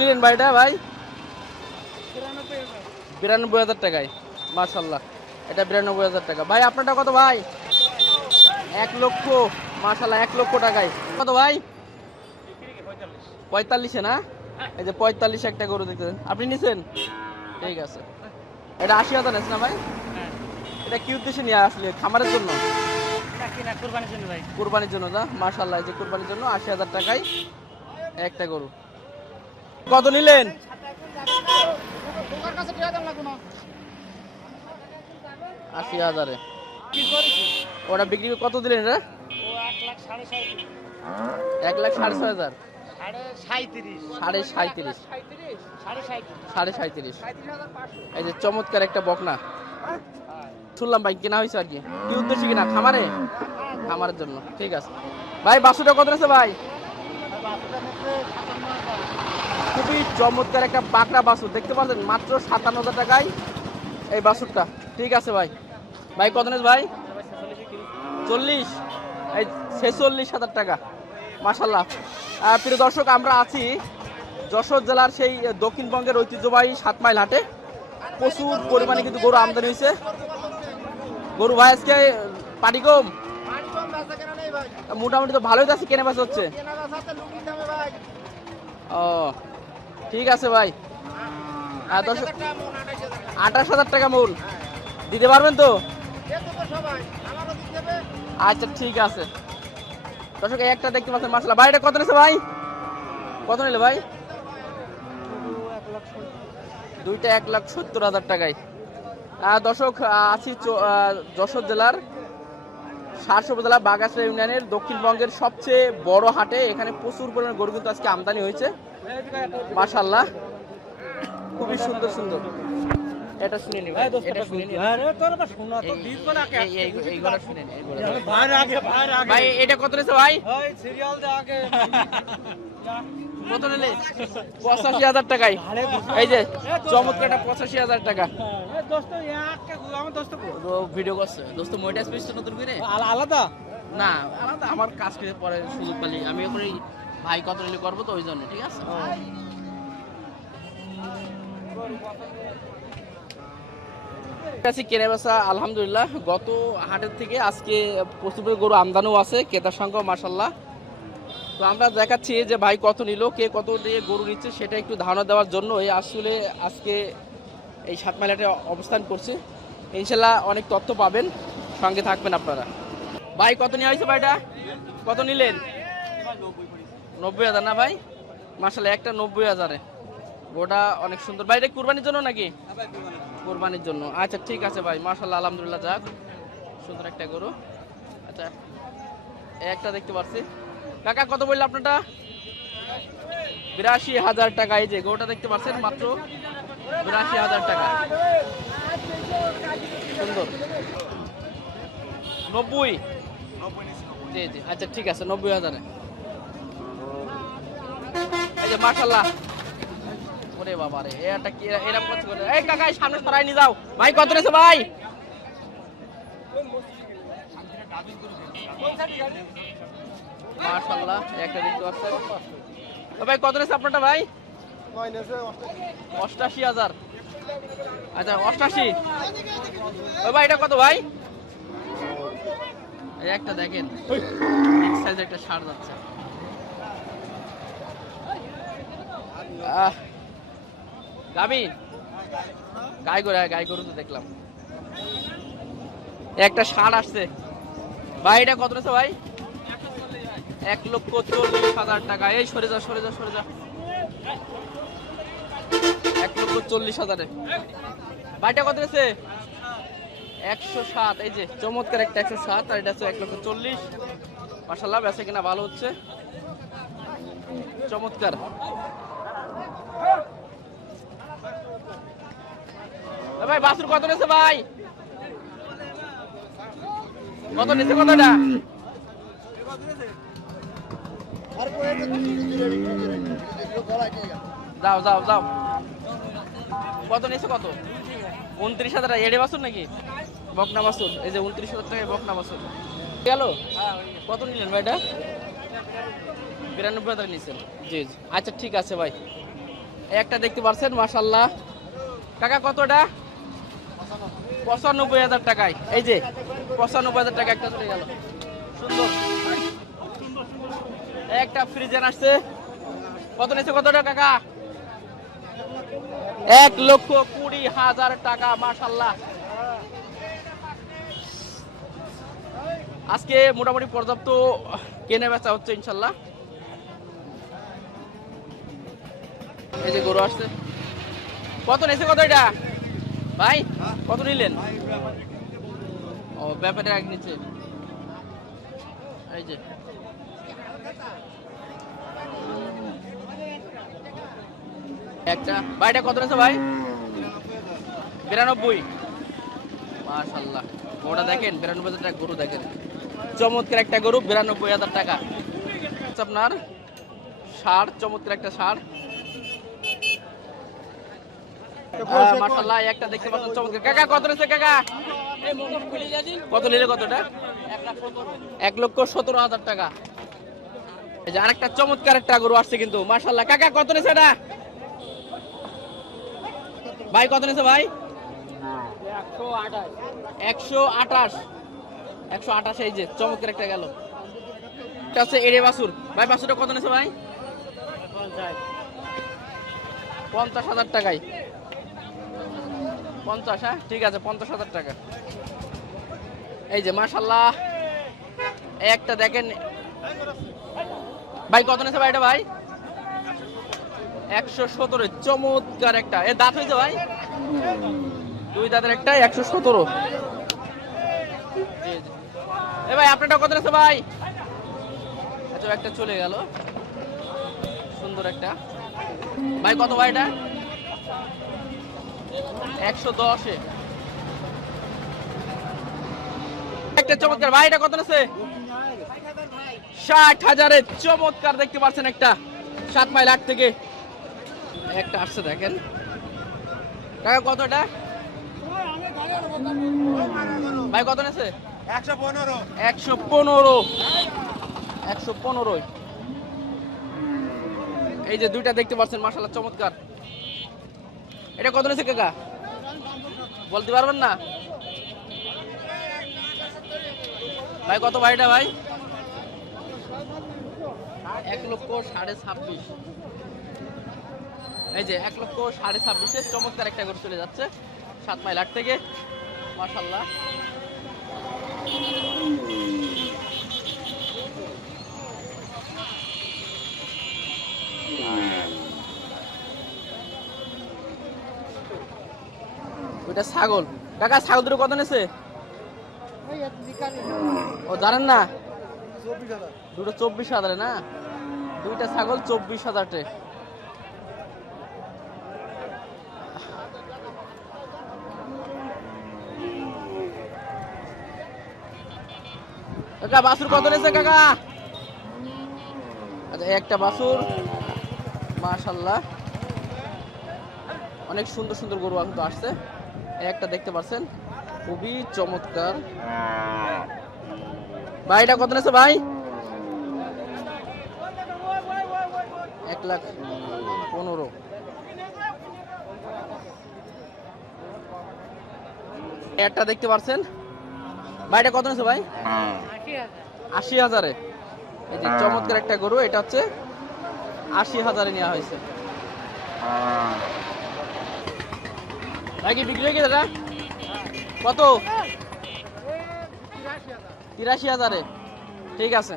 নিলেন ভাইটা ভাই 92,000 টাকায় মাশাল্লাহ। এটা 92,000 টাকা। ভাই আপনারটা কত ভাই? 1 লক্ষ মাশাল্লাহ, 1 লক্ষ টাকায়। কত ভাই? 45 না? এই যে 45 একটা গরু দেখতেছেন আপনি নিছেন? ঠিক আছে। এটা 80,000 আছে না ভাই? এটা কি উদ্দেশ্যে নিয়ে আসলে? খামারের জন্য? কুরবানির জন্য ভাই। কুরবানির জন্য না? মাশাল্লাহ, এই যে কুরবানির জন্য 80,000 টাকায় একটা গরু। কত নিলেন? 80,000-এ ওটা বিক্রি করে কত দিলেন রে? 1,37,000। 37.5 এই যে চমৎকার একটা বকনা শুনলাম ভাই কেনা হয়েছে আর কি। কি উদ্দেশ্যে কিনা? খামারের জন্য। ঠিক আছে ভাই। বাছুরটা কত আছে ভাই? খুবই চমৎকার একটা বাকরা বাছুর দেখতে পাচ্ছেন, মাত্র 57,000 টাকায় এই বাছুরটা। ঠিক আছে ভাই। ভাই কত নেস ভাই? 40 এই 46,000 টাকা মাশাল্লাহ। প্রিয় দর্শক, আমরা আছি যশোর জেলার সেই দক্ষিণবঙ্গের ঐতিহ্যবাহী 7 মাইল হাটে। প্রচুর পরিমাণে কিন্তু গরু আমদানি হয়েছে। গরু ভাই আজকে পাটি কম, মোটামুটি তো ভালোই আছে, কেনা বেচা হচ্ছে। ও ঠিক আছে ভাই। 28,000 টাকা মূল দিতে পারবেন তো? আচ্ছা ঠিক আছে। দর্শক একটা দেখতে পাচ্ছেন মাশাআল্লাহ। ভাই এটা কত নিছে ভাই? কত নিলে ভাই? দুইটা 1,70,000 টাকায়। দর্শক আছি যশোর জেলার সারসা উপজেলা বাগাসরা ইউনিয়নের দক্ষিণবঙ্গের সবচেয়ে বড় হাটে। এখানে প্রচুর পরিমাণে গরু কিন্তু আজকে আমদানি হয়েছে মাশাআল্লাহ। খুবই সুন্দর সুন্দর। এটা শুনে নি ভাই, এটা শুনে নি। এইগুলা শুনে নি। ভাই এটা কত নিছে ভাই? সিরিয়াল দে আগে। কত নিলে? 85,000 টাকায়। এই যে চমৎকারটা 85,000 টাকা। ভিডিও করছে দোস্ত মইটা স্পেস নতুন করে আলাদা না, আলাদা আমার কাজ করে পরে সুযোগ পেলে আমি এখন ভাই কত নিলে করবো তো ওই জন্য। ঠিক আছে। কেনা বেচা আলহামদুলিল্লাহ গত হাটের থেকে আজকে প্রচুর গরু আমদানিও আছে, ক্রেতার সংখ্যা মাশাল্লাহ। তো আমরা দেখাচ্ছি যে ভাই কত নিল, কে কত দিয়ে গরু নিচ্ছে সেটা একটু ধারণা দেওয়ার জন্য এই আসলে আজকে এই 7 মাইল হাটে অবস্থান করছে। ইনশাল্লাহ অনেক তথ্য পাবেন, সঙ্গে থাকবেন আপনারা। ভাই কত নিয়ে হয়েছে ভাইটা? কত নিলেন? 90,000 না ভাই? মাশাল্লাহ একটা 90,000-এ গোটা অনেক সুন্দর। ভাই এটা কুরবানির জন্য নাকি? কুরবানির জন্য। আচ্ছা ঠিক আছে ভাই, মাশাআল্লাহ আলহামদুলিল্লাহ। যাক সুন্দর একটা গরু। আচ্ছা একটা দেখতে পাচ্ছি। কাকা কত বললো আপনারটা? 82,000 টাকা। এই যে গরুটা দেখতে পাচ্ছেন মাত্র 82,000 টাকা। সুন্দর। 90? জি জি আচ্ছা ঠিক আছে 90,000-এ। এই যে মাশাআল্লাহ। ওরে বাবা রে, এটা কি এরকম করতে করে? এই কাকা সামনে সরাই নিয়ে যাও। ভাই কত নিছে ভাই? মাশাআল্লাহ একটা দেখতে পাচ্ছেন। ভাই কত নিছে আপনারটা ভাই? 88,000। আচ্ছা 88। ভাই এটা কত ভাই? এই একটা দেখেন বিগ সাইজ একটা ষাঁড় যাচ্ছে। গাবি গাই গরু তো দেখলাম। একটা ষাঁড় আসছে। ভাই এটা কত নিছে ভাই? 1,40,000 টাকা। এই সরে যা সরে যা সরে যা। 1,40,000-এ ভাইটা কত নিছে? 107। এই যে চমৎকার একটা 107 আর এটা হচ্ছে 1,40,000। মাশাআল্লাহ বেচা কিনা ভালো হচ্ছে, চমৎকার। ভাই বাছুর কত নিছে ভাই? কত নিছে কতটা? যাও যাও যাও। কত নিছে কত? 29,000 টাকা। এডে বাছুর নাকি? বকনা বাছুর। এই যে 29,000 টাকায় বকনা বাছুর গেল। কত নিলেন ভাই এটা? 92,000 নিছেন। জি জি আচ্ছা ঠিক আছে ভাই। একটা দেখতে পাচ্ছেন মাশাআল্লাহ। কাকা কতটা? 95,000 টাকায়। এই যে 95,000 টাকা একটা চলে গেল। সুন্দর একটা ফ্রিজেন আসছে। কত নিচ্ছে কতটা কাকা? 1,20,000 টাকা মাশাআল্লাহ। আজকে মোটামুটি পর্যাপ্ত কেনে বেচা হচ্ছে ইনশাল্লাহ। এই যে গরু আসছে। কত নিচ্ছে কত এটা ভাই? কত নিলেন? ও ব্যাপারে এক নিচ্ছে। এই যে একটা ভাইটা কত নিচ্ছে ভাই? 92। মাশাআল্লাহ ওটা দেখেন 92,000 টাকা গরু দেখেন। চমৎকার একটা গরু 92,000 টাকা। আপনার ষাঁড়, চমৎকার একটা ষাঁড়। মাশাআল্লাহ একটা দেখতে পাচ্ছেন চমৎকার। কাকা কত নিচ্ছে কাকা? কত নিলে কতটা? 1,17,000 টাকা। এই যে আরেকটা চমৎকার একটা গরু আসছে কিন্তু মাশাআল্লাহ। কাকা কত নিচ্ছে এটা ভাই? কত নিচ্ছে ভাই? 128। 128। এই যে চমৎকার একটা গেল। এটা হচ্ছে এড়ে বাছুর। ভাই বাছুরটা কত নিচ্ছে ভাই? 50,000 টাকায়। 50। হ্যাঁ ঠিক আছে 50,000 টাকা। এই যে মাশাআল্লাহ একটা দেখেন ভাই। কত নিচ্ছে ভাই এটা ভাই? 117। চমৎকার একটা। এ দাঁত হয়েছে ভাই? 2 দাঁতের একটা 117। এ ভাই আপনারটা কত নিচ্ছে ভাই? আচ্ছা একটা চলে গেল। সুন্দর একটা ভাই। কত ভাই এটা? 110। একটা চমৎকার ভাই। এটা কত নিচ্ছে? 60,000। চমৎকার দেখতে পাচ্ছেন একটা 7 মাইল 8 থেকে একটা আসছে দেখেন। টাকা কত এটা ভাই? কত নিচ্ছে? 115। 115। 115। এই যে দুইটা দেখতে পাচ্ছেন মাশাআল্লাহ চমৎকার। এটা কত নিচ্ছে কাকা বলতে পারবেন না ভাই? কত ভাই এটা ভাই? 1,26,500। এই যে 1,26,500 চমৎকার একটা গরু চলে যাচ্ছে 7 মাইল 8 থেকে মাশাআল্লাহ। ওইটা ছাগল। কাকা ছাগল দুটো কত নিচ্ছে? ও জানেন না? দুটো 24,000 না? দুইটা ছাগল 24,000 কাকা বাছুর কত নিচ্ছে কাকা? আচ্ছা একটা বাছুর মাশাআল্লাহ। অনেক সুন্দর সুন্দর গরু কিন্তু আসছে। একটা দেখতে পাচ্ছেন খুবই চমৎকার। ভাই এটা কত নিচ্ছে ভাই? 1,15,000। একটা দেখতে পাচ্ছেন ভাই। এটা কত নিচ্ছে ভাই? 80,000। এই যে চমৎকার একটা গরু। এটা হচ্ছে 80,000 নেওয়া হয়েছে। ভাই কি বিক্রি হয়ে গেছে এটা? কত? 83,000। ঠিক আছে।